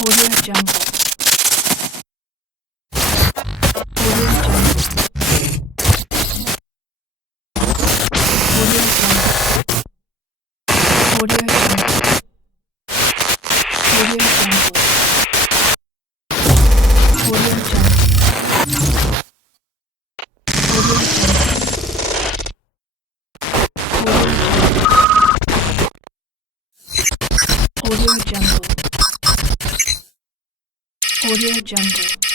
Audio Jungle. Audio Jungle. Audio Jungle. Audio Jungle. Audio Jungle. Audio Jungle. Audio Jungle. Audio Jungle. Audio Jungle.